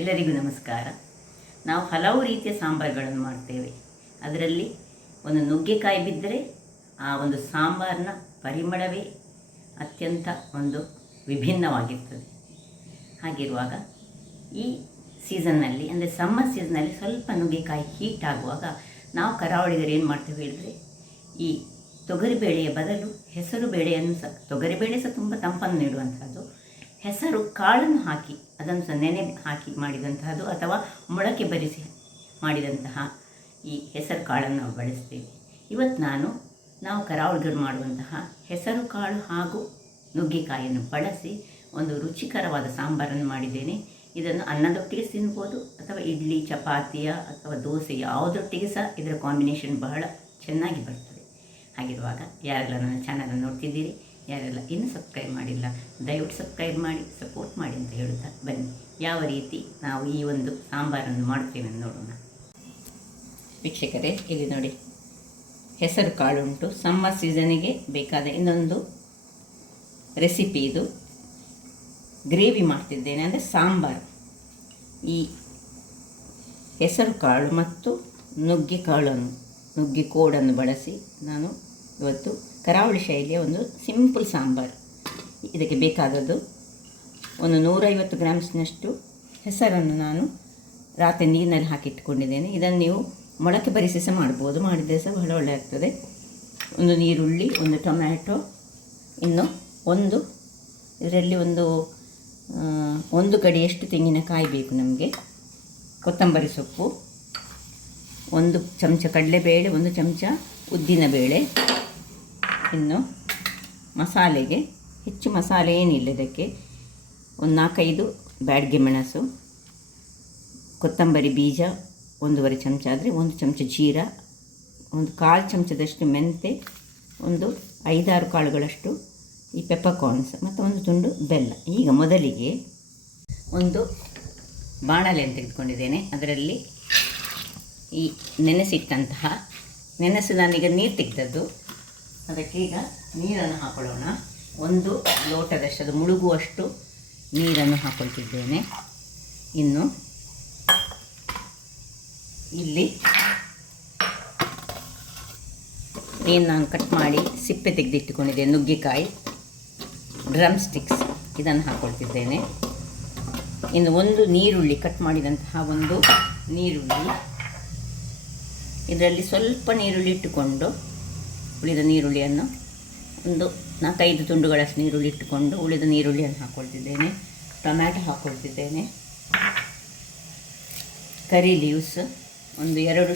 ಎಲ್ಲರಿಗೂ ನಮಸ್ಕಾರ. ನಾವು ಹಲವು ರೀತಿಯ ಸಾಂಬಾರುಗಳನ್ನು ಮಾಡ್ತೇವೆ. ಅದರಲ್ಲಿ ಒಂದು ನುಗ್ಗೆಕಾಯಿ ಬಿದ್ದರೆ ಆ ಒಂದು ಸಾಂಬಾರಿನ ಪರಿಮಳವೇ ಅತ್ಯಂತ ಒಂದು ವಿಭಿನ್ನವಾಗಿರ್ತದೆ. ಹಾಗಿರುವಾಗ ಈ ಸೀಸನ್ನಲ್ಲಿ ಅಂದರೆ ಸಮ್ಮರ್ ಸೀಸನ್ನಲ್ಲಿ ಸ್ವಲ್ಪ ನುಗ್ಗೆಕಾಯಿ ಹೀಟ್ ಆಗುವಾಗ ನಾವು ಕರಾವಳಿಗರು ಏನು ಮಾಡ್ತೇವೆ ಹೇಳಿದರೆ, ಈ ತೊಗರಿಬೇಳೆಯ ಬದಲು ಹೆಸರು ಬೇಳೆಯನ್ನು ತೊಗರಿಬೇಳೆ ಸಹ ತುಂಬ ತಂಪನ್ನು ನೀಡುವಂಥದ್ದು, ಹೆಸರು ಕಾಳನ್ನು ಹಾಕಿ ಅದನ್ನು ಸಹ ನೆನೆ ಹಾಕಿ ಮಾಡಿದಂತಹದ್ದು ಅಥವಾ ಮೊಳಕೆ ಬರಿಸಿ ಮಾಡಿದಂತಹ ಈ ಹೆಸರು ಕಾಳನ್ನು ನಾವು ಬಳಸ್ತೇವೆ. ಇವತ್ತು ನಾವು ಕರಾವಳಿಗರು ಮಾಡುವಂತಹ ಹೆಸರು ಕಾಳು ಹಾಗೂ ನುಗ್ಗೆಕಾಯಿಯನ್ನು ಬಳಸಿ ಒಂದು ರುಚಿಕರವಾದ ಸಾಂಬಾರನ್ನು ಮಾಡಿದ್ದೇನೆ. ಇದನ್ನು ಅನ್ನದೊಟ್ಟಿಗೆ ತಿನ್ಬೋದು ಅಥವಾ ಇಡ್ಲಿ, ಚಪಾತಿಯ ಅಥವಾ ದೋಸೆ ಯಾವುದರೊಟ್ಟಿಗೆ ಸಹ ಇದರ ಕಾಂಬಿನೇಷನ್ ಬಹಳ ಚೆನ್ನಾಗಿ ಬರ್ತದೆ. ಹಾಗಿರುವಾಗ ಯಾರೆಲ್ಲ ನನ್ನ ಚಾನಲನ್ನು ನೋಡ್ತಿದ್ದೀರಿ, ಯಾರೆಲ್ಲ ಇನ್ನೂ ಸಬ್ಸ್ಕ್ರೈಬ್ ಮಾಡಿಲ್ಲ ದಯವಿಟ್ಟು ಸಬ್ಸ್ಕ್ರೈಬ್ ಮಾಡಿ ಸಪೋರ್ಟ್ ಮಾಡಿ ಅಂತ ಹೇಳುತ್ತಾ ಬನ್ನಿ ಯಾವ ರೀತಿ ನಾವು ಈ ಒಂದು ಸಾಂಬಾರನ್ನು ಮಾಡ್ತೇವೆ ಅಂತ ನೋಡೋಣ. ವೀಕ್ಷಕರೇ, ಇಲ್ಲಿ ನೋಡಿ ಹೆಸರು ಕಾಳು ಉಂಟು. ಸಮ್ಮರ್ ಸೀಸನಿಗೆ ಬೇಕಾದ ಇನ್ನೊಂದು ರೆಸಿಪಿ ಇದು. ಗ್ರೇವಿ ಮಾಡ್ತಿದ್ದೇನೆ, ಅಂದರೆ ಸಾಂಬಾರು. ಈ ಹೆಸರು ಕಾಳು ಮತ್ತು ನುಗ್ಗೆಕೋಡನ್ನು ಬಳಸಿ ನಾನು ಇವತ್ತು ಕರಾವಳಿ ಶೈಲಿಯ ಒಂದು ಸಿಂಪಲ್ ಸಾಂಬಾರು. ಇದಕ್ಕೆ ಬೇಕಾದದ್ದು ಒಂದು 150 ಗ್ರಾಮ್ಸ್ನಷ್ಟು ಹೆಸರನ್ನು ನಾನು ರಾತ್ರಿ ನೀರಿನಲ್ಲಿ ಹಾಕಿಟ್ಕೊಂಡಿದ್ದೇನೆ. ಇದನ್ನು ನೀವು ಮೊಳಕೆ ಬರಿಸಿ ಸಹ ಮಾಡ್ಬೋದು, ಮಾಡಿದರೆ ಸಹ ಬಹಳ ಒಳ್ಳೆ ಆಗ್ತದೆ. ಒಂದು ಈರುಳ್ಳಿ, ಒಂದು ಟೊಮ್ಯಾಟೊ, ಇನ್ನು ಇದರಲ್ಲಿ ಒಂದು ಕಡೆಯಷ್ಟು ತೆಂಗಿನಕಾಯಿ ಬೇಕು ನಮಗೆ, ಕೊತ್ತಂಬರಿ ಸೊಪ್ಪು, 1 ಚಮಚ ಕಡಲೆಬೇಳೆ, 1 ಚಮಚ ಉದ್ದಿನಬೇಳೆ. ಇನ್ನು ಮಸಾಲೆಗೆ ಹೆಚ್ಚು ಮಸಾಲೆ ಏನಿಲ್ಲ, ಇದಕ್ಕೆ ಒಂದು 4-5 ಬ್ಯಾಡಗೆ ಮೆಣಸು, ಕೊತ್ತಂಬರಿ ಬೀಜ 1.5 ಚಮಚ ಆದರೆ 1 ಚಮಚ ಜೀರಾ, 1/4 ಚಮಚದಷ್ಟು ಮೆಂತೆ, 5-6 ಕಾಳುಗಳಷ್ಟು ಈ ಪೆಪ್ಪರ್ಕಾರ್ನ್ಸ್ ಮತ್ತು 1 ತುಂಡು ಬೆಲ್ಲ. ಈಗ ಮೊದಲಿಗೆ ಒಂದು ಬಾಣಲೆಯನ್ನು ತೆಗೆದುಕೊಂಡಿದ್ದೇನೆ. ಅದರಲ್ಲಿ ಈ ನೆನೆಸು ನಾನೀಗ ನೀರು ತೆಗೆದದ್ದು, ಅದಕ್ಕೆ ಈಗ ನೀರನ್ನು ಹಾಕೊಳ್ಳೋಣ. 1 ಲೋಟದಷ್ಟು, ಅದು ಮುಳುಗುವಷ್ಟು ನೀರನ್ನು ಹಾಕೊಳ್ತಿದ್ದೇನೆ. ಇನ್ನು ಇಲ್ಲಿ ಏನು ನಾನು ಕಟ್ ಮಾಡಿ ಸಿಪ್ಪೆ ತೆಗೆದಿಟ್ಟುಕೊಂಡಿದ್ದೇನೆ, ನುಗ್ಗೆಕಾಯಿ ಡ್ರಮ್ ಸ್ಟಿಕ್ಸ್, ಇದನ್ನು ಹಾಕ್ಕೊಳ್ತಿದ್ದೇನೆ. ಇನ್ನು 1 ನೀರುಳ್ಳಿ, ಕಟ್ ಮಾಡಿದಂತಹ 1 ನೀರುಳ್ಳಿ. ಇದರಲ್ಲಿ ಸ್ವಲ್ಪ ನೀರುಳ್ಳಿ ಇಟ್ಟುಕೊಂಡು ಉಳಿದ ನೀರುಳ್ಳಿಯನ್ನು 4-5 ತುಂಡುಗಳಷ್ಟು ನೀರುಳ್ಳಿ ಇಟ್ಟುಕೊಂಡು ಉಳಿದ ನೀರುಳ್ಳಿಯನ್ನು ಹಾಕ್ಕೊಳ್ತಿದ್ದೇನೆ. ಟೊಮ್ಯಾಟೊ ಹಾಕ್ಕೊಳ್ತಿದ್ದೇನೆ. ಕರಿ ಲೀವ್ಸ್ 1-2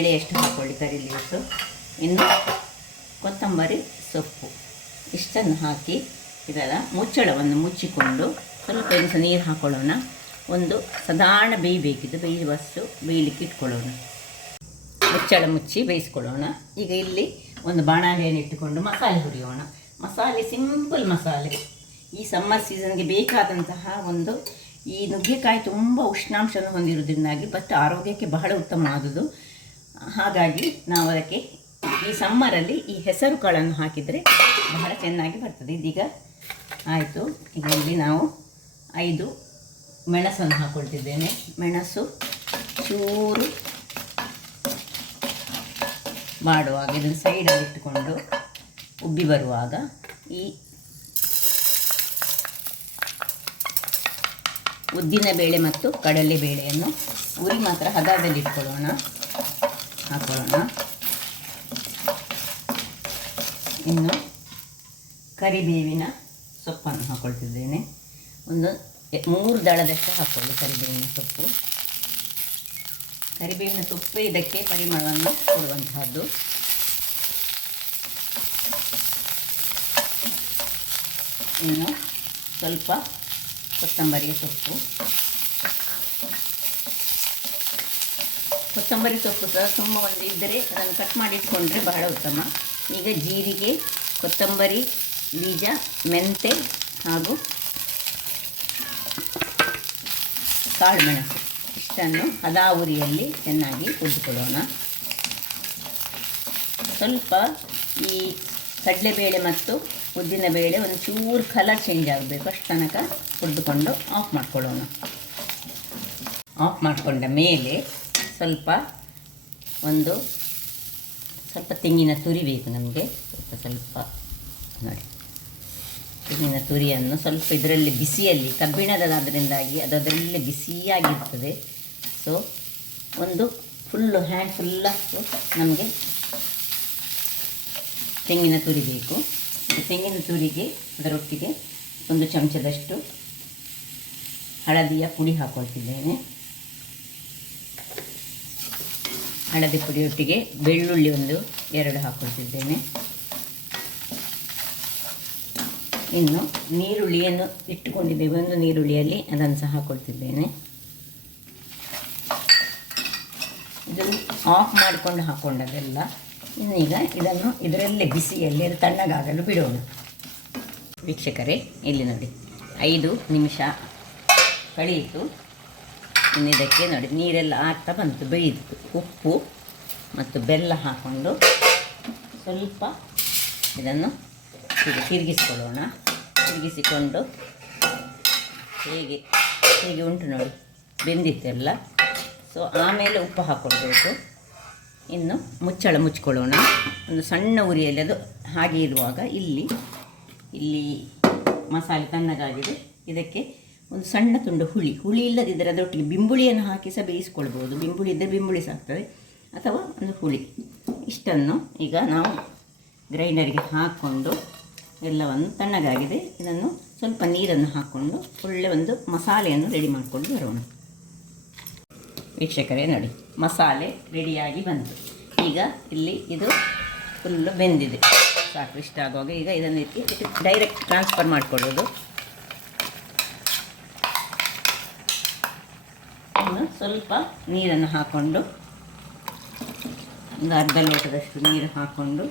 ಎಳೆಯಷ್ಟು ಹಾಕ್ಕೊಳ್ಳಿ, ಕರಿ ಲೀವ್ಸು. ಇನ್ನು ಕೊತ್ತಂಬರಿ ಸೊಪ್ಪು ಇಷ್ಟನ್ನು ಹಾಕಿ ಇದರ ಮುಚ್ಚಳವನ್ನು ಮುಚ್ಚಿಕೊಂಡು ಸ್ವಲ್ಪ ಸಹ ನೀರು ಹಾಕ್ಕೊಳ್ಳೋಣ. ಸಾಧಾರಣ ಬೇಯಬೇಕಿದ್ದು, ಬೇಯುವಷ್ಟು ಬೇಯಲಿಕ್ಕೆ ಇಟ್ಕೊಳ್ಳೋಣ. ಮುಚ್ಚಳ ಮುಚ್ಚಿ ಬೇಯಿಸ್ಕೊಳ್ಳೋಣ. ಈಗ ಇಲ್ಲಿ ಒಂದು ಬಾಣಲೆಯನ್ನು ಇಟ್ಟುಕೊಂಡು ಮಸಾಲೆ ಹುರಿಯೋಣ. ಮಸಾಲೆ ಸಿಂಪಲ್ ಮಸಾಲೆ. ಈ ಸಮ್ಮರ್ ಸೀಸನ್ಗೆ ಬೇಕಾದಂತಹ ಈ ನುಗ್ಗೆಕಾಯಿ ತುಂಬ ಉಷ್ಣಾಂಶವನ್ನು ಹೊಂದಿರೋದ್ರಿಂದಾಗಿ ಬಟ್ ಆರೋಗ್ಯಕ್ಕೆ ಬಹಳ ಉತ್ತಮವಾದುದು. ಹಾಗಾಗಿ ನಾವು ಅದಕ್ಕೆ ಈ ಸಮ್ಮರಲ್ಲಿ ಈ ಹೆಸರು ಕಾಳನ್ನು ಹಾಕಿದರೆ ಬಹಳ ಚೆನ್ನಾಗಿ ಬರ್ತದೆ. ಇದೀಗ ಆಯಿತು. ಈಗ ಇಲ್ಲಿ ನಾವು 5 ಮೆಣಸನ್ನು ಹಾಕ್ಕೊಳ್ತಿದ್ದೇನೆ. ಮೆಣಸು ಚೂರು ಮಾಡುವಾಗ ಇದನ್ನು ಸೈಡಲ್ಲಿ ಇಟ್ಟುಕೊಂಡು ಉಬ್ಬಿ ಬರುವಾಗ ಈ ಉದ್ದಿನಬೇಳೆ ಮತ್ತು ಕಡಲೆಬೇಳೆಯನ್ನು ಉರಿ ಮಾತ್ರ ಹದದಲ್ಲಿ ಹಾಕೊಳ್ಳೋಣ. ಇನ್ನು ಕರಿಬೇವಿನ ಸೊಪ್ಪನ್ನು ಹಾಕ್ಕೊಳ್ತಿದ್ದೇನೆ. 3 ದಳದಷ್ಟು ಹಾಕ್ಕೊಳ್ಳಿ ಕರಿಬೇವಿನ ಸೊಪ್ಪು. ಕರಿಬೇವಿನ ಸೊಪ್ಪು ಇದಕ್ಕೆ ಪರಿಮಳವನ್ನು ಕೊಡುವಂತಹದ್ದು. ಇನ್ನು ಸ್ವಲ್ಪ ಕೊತ್ತಂಬರಿ ಸೊಪ್ಪು ಸಹ ತುಂಬ ಇದ್ದರೆ ಅದನ್ನು ಕಟ್ ಮಾಡಿ ಇಟ್ಕೊಂಡ್ರೆ ಬಹಳ ಉತ್ತಮ. ಈಗ ಜೀರಿಗೆ, ಕೊತ್ತಂಬರಿ ಬೀಜ, ಮೆಂತೆ ಹಾಗೂ ಕಾಳುಮೆಣಸು ಇಷ್ಟನ್ನು ಹದ ಉರಿಯಲ್ಲಿ ಚೆನ್ನಾಗಿ ಹುರಿದುಕೊಳ್ಳೋಣ. ಸ್ವಲ್ಪ ಈ ಕಡಲೆಬೇಳೆ ಮತ್ತು ಉದ್ದಿನಬೇಳೆ ಒಂಚೂರು ಕಲರ್ ಚೇಂಜ್ ಆಗಬೇಕು, ಅಷ್ಟು ತನಕ ಹುರಿದುಕೊಂಡು ಆಫ್ ಮಾಡ್ಕೊಳ್ಳೋಣ. ಆಫ್ ಮಾಡಿಕೊಂಡ ಮೇಲೆ ಸ್ವಲ್ಪ ತೆಂಗಿನ ತುರಿ ಬೇಕು ನಮಗೆ. ಸ್ವಲ್ಪ ನೋಡಿ, ತೆಂಗಿನ ತುರಿಯನ್ನು ಸ್ವಲ್ಪ ಇದರಲ್ಲಿ ಬಿಸಿಯಲ್ಲಿ, ಕಬ್ಬಿಣದಾದ್ರಿಂದಾಗಿ ಅದು ಅದರಲ್ಲೇ ಬಿಸಿಯಾಗಿರ್ತದೆ. ಸೊ ಒಂದು ಫುಲ್ಲು ಹ್ಯಾಂಡ್ ಫುಲ್ಲಷ್ಟು ನಮಗೆ ತೆಂಗಿನ ತುರಿ ಬೇಕು. ತೆಂಗಿನ ತುರಿಗೆ ಅದರೊಟ್ಟಿಗೆ 1 ಚಮಚದಷ್ಟು ಹಳದಿಯ ಪುಡಿ ಹಾಕ್ಕೊಳ್ತಿದ್ದೇನೆ. ಹಳದಿ ಪುಡಿಯೊಟ್ಟಿಗೆ ಬೆಳ್ಳುಳ್ಳಿ 2 ಹಾಕ್ಕೊಳ್ತಿದ್ದೇನೆ. ಇನ್ನು ನೀರುಳ್ಳಿಯನ್ನು ಇಟ್ಟುಕೊಂಡಿದ್ದೇವೆ, 1 ನೀರುಳ್ಳಿಯಲ್ಲಿ ಅದನ್ನು ಸಹ ಹಾಕ್ಕೊಳ್ತಿದ್ದೇನೆ. ಇದನ್ನು ಆಫ್ ಮಾಡಿಕೊಂಡು ಹಾಕ್ಕೊಂಡದೆಲ್ಲ. ಇನ್ನೀಗ ಇದನ್ನು ಇದರಲ್ಲೇ ಬಿಸಿಯಲ್ಲಿ ಅದು ತಣ್ಣಗಾಗಲು ಬಿಡೋಣ. ವೀಕ್ಷಕರೇ, ಇಲ್ಲಿ ನೋಡಿ 5 ನಿಮಿಷ ಕಳೆಯಿತು. ಇನ್ನು ಇದಕ್ಕೆ ನೋಡಿ ನೀರೆಲ್ಲ ಆಗ್ತಾ ಬಂತು, ಬೇಯಿತು. ಉಪ್ಪು ಮತ್ತು ಬೆಲ್ಲ ಹಾಕ್ಕೊಂಡು ಸ್ವಲ್ಪ ಇದನ್ನು ತಿರುಗಿಸ್ಕೊಳ್ಳೋಣ. ತಿರುಗಿಸಿಕೊಂಡು ಹೇಗೆ ಉಂಟು ನೋಡಿ, ಬೆಂದಿತ್ತೆಲ್ಲ. ಸೊ ಆಮೇಲೆ ಉಪ್ಪು ಹಾಕ್ಕೊಳ್ಬೇಕು. ಇನ್ನು ಮುಚ್ಚಳ ಮುಚ್ಕೊಳ್ಳೋಣ. ಒಂದು ಸಣ್ಣ ಉರಿಯಲ್ಲಿ ಅದು ಹಾಗೆ ಇರುವಾಗ ಇಲ್ಲಿ ಮಸಾಲೆ ತಣ್ಣಗಾಗಿದೆ. ಇದಕ್ಕೆ ಒಂದು ಸಣ್ಣ ತುಂಡು ಹುಳಿ ಇಲ್ಲದಿದ್ದರೆ ಅದರೊಟ್ಟಿಗೆ ಬಿಂಬುಳಿಯನ್ನು ಹಾಕಿ ಸಹ ಬೇಯಿಸ್ಕೊಳ್ಬೋದು. ಬಿಂಬುಳಿ ಇದ್ದರೆ ಬಿಂಬುಳಿ ಸಾಕ್ತದೆ, ಅಥವಾ ಒಂದು ಹುಳಿ. ಇಷ್ಟನ್ನು ಈಗ ನಾವು ಗ್ರೈಂಡರಿಗೆ ಹಾಕ್ಕೊಂಡು ಎಲ್ಲವನ್ನು ತಣ್ಣಗಾಗಿದೆ. ಇದನ್ನು ಸ್ವಲ್ಪ ನೀರನ್ನು ಹಾಕ್ಕೊಂಡು ಒಳ್ಳೆ ಒಂದು ಮಸಾಲೆಯನ್ನು ರೆಡಿ ಮಾಡಿಕೊಂಡು ಬರೋಣ. ವೀಕ್ಷಕರೇ ನೋಡಿ, ಮಸಾಲೆ ರೆಡಿಯಾಗಿ ಬಂತು. ಈಗ ಇಲ್ಲಿ ಇದು ಫುಲ್ಲು ಬೆಂದಿದೆ, ಸಾಕು. ಇಷ್ಟ ಆಗುವಾಗ ಈಗ ಇದನ್ನು ಡೈರೆಕ್ಟ್ ಟ್ರಾನ್ಸ್ಫರ್ ಮಾಡಿಕೊಳ್ಳೋದು. ಇನ್ನು ಸ್ವಲ್ಪ ನೀರನ್ನು ಹಾಕ್ಕೊಂಡು, ಒಂದು ಅರ್ಧ ಲೋಟದಷ್ಟು ನೀರು ಹಾಕ್ಕೊಂಡು,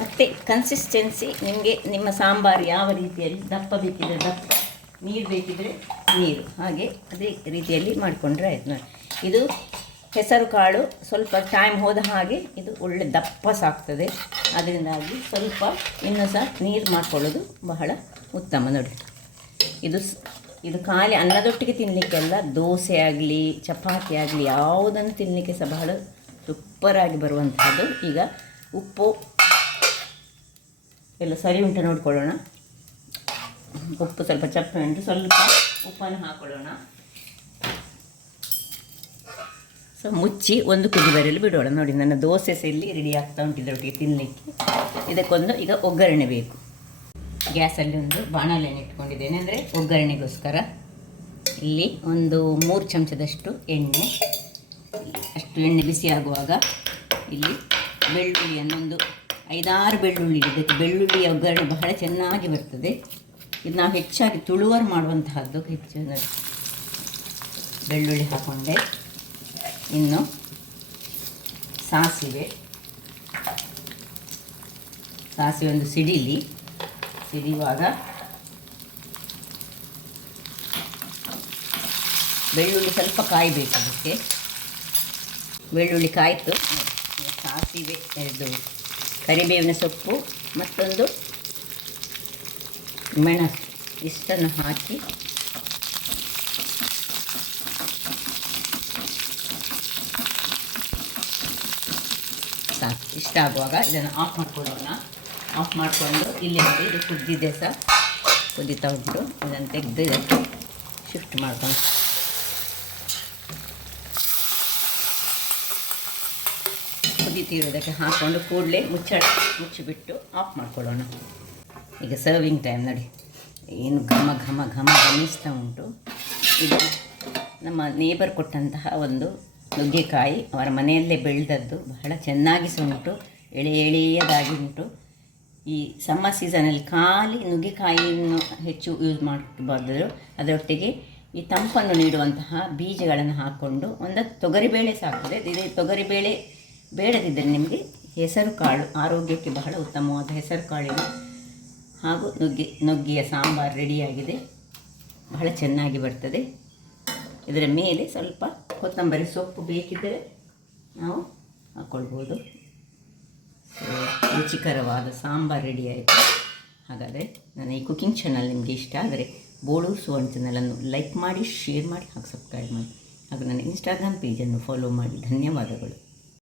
ಮತ್ತು ಕನ್ಸಿಸ್ಟೆನ್ಸಿ ನಿಮಗೆ ನಿಮ್ಮ ಸಾಂಬಾರು ಯಾವ ರೀತಿಯಲ್ಲಿ ದಪ್ಪ ಬೇಕಿದ್ರೆ ದಪ್ಪ, ನೀರು ಬೇಕಿದ್ರೆ ನೀರು, ಹಾಗೆ ಅದೇ ರೀತಿಯಲ್ಲಿ ಮಾಡಿಕೊಂಡ್ರೆ ಆಯ್ತು ನೋಡಿ. ಇದು ಹೆಸರು ಕಾಳು ಸ್ವಲ್ಪ ಟೈಮ್ ಹೋದ ಹಾಗೆ ಇದು ಒಳ್ಳೆ ದಪ್ಪ ಸಾಕ್ತದೆ. ಅದರಿಂದಾಗಿ ಸ್ವಲ್ಪ ಇನ್ನೂ ಸಹ ನೀರು ಮಾಡಿಕೊಳ್ಳೋದು ಬಹಳ ಉತ್ತಮ ನೋಡಿ. ಇದು ಖಾಲಿ ಅನ್ನದೊಟ್ಟಿಗೆ ತಿನ್ನಲಿಕ್ಕೆಲ್ಲ, ದೋಸೆ ಆಗಲಿ ಚಪಾತಿ ಆಗಲಿ ಯಾವುದನ್ನು ತಿನ್ನಲಿಕ್ಕೆ ಸಹ ಬಹಳ ಸೂಪರಾಗಿ ಬರುವಂಥದ್ದು. ಈಗ ಉಪ್ಪು ಎಲ್ಲ ಸರಿ ಉಂಟು ನೋಡ್ಕೊಳ್ಳೋಣ. ಉಪ್ಪು ಸ್ವಲ್ಪ ಚಪ್ಪೆ ಉಂಟು, ಸ್ವಲ್ಪ ಉಪ್ಪನ್ನು ಹಾಕೊಳ್ಳೋಣ. ಸೊ ಮುಚ್ಚಿ ಒಂದು ಕುದಿ ಬರಲು ಬಿಡೋಣ. ನೋಡಿ, ನನ್ನ ದೋಸೆ ಸಹ ಇಲ್ಲಿ ರೆಡಿ ಆಗ್ತಾ ಉಂಟು ಇದರೊಟ್ಟಿಗೆ ತಿನ್ನಲಿಕ್ಕೆ. ಇದಕ್ಕೊಂದು ಈಗ ಒಗ್ಗರಣೆ ಬೇಕು. ಗ್ಯಾಸಲ್ಲಿ ಒಂದು ಬಾಣಲೆಯನ್ನು ಇಟ್ಕೊಂಡಿದ್ದೇನೆ, ಅಂದರೆ ಒಗ್ಗರಣೆಗೋಸ್ಕರ. ಇಲ್ಲಿ ಒಂದು 3 ಚಮಚದಷ್ಟು ಎಣ್ಣೆ. ಅಷ್ಟು ಎಣ್ಣೆ ಬಿಸಿ ಆಗುವಾಗ ಇಲ್ಲಿ ಬೆಳ್ಳುಳ್ಳಿಯನ್ನು ಒಂದು 5-6 ಬೆಳ್ಳುಳ್ಳಿ. ಇದಕ್ಕೆ ಬೆಳ್ಳುಳ್ಳಿಯ ಒಗ್ಗರಣೆ ಬಹಳ ಚೆನ್ನಾಗಿ ಬರ್ತದೆ. ಇದು ನಾವು ಹೆಚ್ಚಾಗಿ ತುಳುವರು ಮಾಡುವಂತಹದ್ದು. ಹೆಚ್ಚು ಬೆಳ್ಳುಳ್ಳಿ ಹಾಕ್ಕೊಂಡೆ. ಇನ್ನು ಸಾಸಿವೆ ಒಂದು ಸಿಡಿಯುವಾಗ ಬೆಳ್ಳುಳ್ಳಿ ಸ್ವಲ್ಪ ಕಾಯಬೇಕು. ಅದಕ್ಕೆ ಬೆಳ್ಳುಳ್ಳಿ ಕಾಯಿತು. ಸಾಸಿವೆ, ಕರಿಬೇವಿನ ಸೊಪ್ಪು, ಮತ್ತೊಂದು ಮೆಣಸು ಇಷ್ಟನ್ನು ಹಾಕಿ ಸಾಕು. ಇಷ್ಟ ಆಗುವಾಗ ಇದನ್ನು ಆಫ್ ಮಾಡಿಕೊಳ್ಳೋಣ. ಆಫ್ ಮಾಡಿಕೊಂಡು ಇಲ್ಲಿ ನೋಡಿ, ಇದು ಕುದ್ದಿದೆ ಸಹ, ಕುದೀತಾ ಉಂಟು. ಇದನ್ನು ತೆಗೆದು ಇದಕ್ಕೆ ಶಿಫ್ಟ್ ಮಾಡ್ಕೊಂಡು ಕುದೀತಿರೋದಕ್ಕೆ ಹಾಕ್ಕೊಂಡು ಕೂಡಲೇ ಮುಚ್ಚಿಬಿಟ್ಟು ಆಫ್ ಮಾಡಿಕೊಳ್ಳೋಣ. ಈಗ ಸರ್ವಿಂಗ್ ಟೈಮ್ ನೋಡಿ, ಏನು ಘಮ ಘಮ ಘಮ ಗಮಿಸ್ತಾ ಉಂಟು. ಇದು ನಮ್ಮ ನೇಬರ್ ಕೊಟ್ಟಂತಹ ಒಂದು ನುಗ್ಗೆಕಾಯಿ, ಅವರ ಮನೆಯಲ್ಲೇ ಬೆಳೆದದ್ದು, ಬಹಳ ಚೆನ್ನಾಗಿ ಸಹ ಉಂಟು, ಎಳೆಯದಾಗಿ ಉಂಟು. ಈ ಸಮ್ಮರ್ ಸೀಸನಲ್ಲಿ ಖಾಲಿ ನುಗ್ಗೆಕಾಯಿಯನ್ನು ಹೆಚ್ಚು ಯೂಸ್ ಮಾಡಬಾರ್ದು. ಅದರೊಟ್ಟಿಗೆ ಈ ತಂಪನ್ನು ನೀಡುವಂತಹ ಬೀಜಗಳನ್ನು ಹಾಕ್ಕೊಂಡು ಒಂದು ತೊಗರಿಬೇಳೆ ಸಾಕ್ತದೆ. ಇದೇ ತೊಗರಿಬೇಳೆ ಬೇಡದಿದ್ದರೆ ನಿಮಗೆ ಹೆಸರು ಕಾಳು, ಆರೋಗ್ಯಕ್ಕೆ ಬಹಳ ಉತ್ತಮವಾದ ಹೆಸರು ಕಾಳಿನ ಹಾಗೂ ನುಗ್ಗೆಯ ಸಾಂಬಾರು ರೆಡಿಯಾಗಿದೆ. ಬಹಳ ಚೆನ್ನಾಗಿ ಬರ್ತದೆ. ಇದರ ಮೇಲೆ ಸ್ವಲ್ಪ ಕೊತ್ತಂಬರಿ ಸೊಪ್ಪು ಬೇಕಿದ್ದರೆ ನಾವು ಹಾಕ್ಕೊಳ್ಬೋದು. ರುಚಿಕರವಾದ ಸಾಂಬಾರು ರೆಡಿ ಆಯಿತು. ಹಾಗಾದರೆ ನನ್ನ ಈ ಕುಕಿಂಗ್ ಚಾನಲ್ ನಿಮಗೆ ಇಷ್ಟ ಆದರೆ ಬೋಳೂರು ಸುವರ್ಣ ಚಾನಲನ್ನು ಲೈಕ್ ಮಾಡಿ, ಶೇರ್ ಮಾಡಿ ಹಾಗೂ ಸಬ್ಸ್ಕ್ರೈಬ್ ಮಾಡಿ ಹಾಗೂ ನನ್ನ ಇನ್ಸ್ಟಾಗ್ರಾಮ್ ಪೇಜನ್ನು ಫಾಲೋ ಮಾಡಿ. ಧನ್ಯವಾದಗಳು.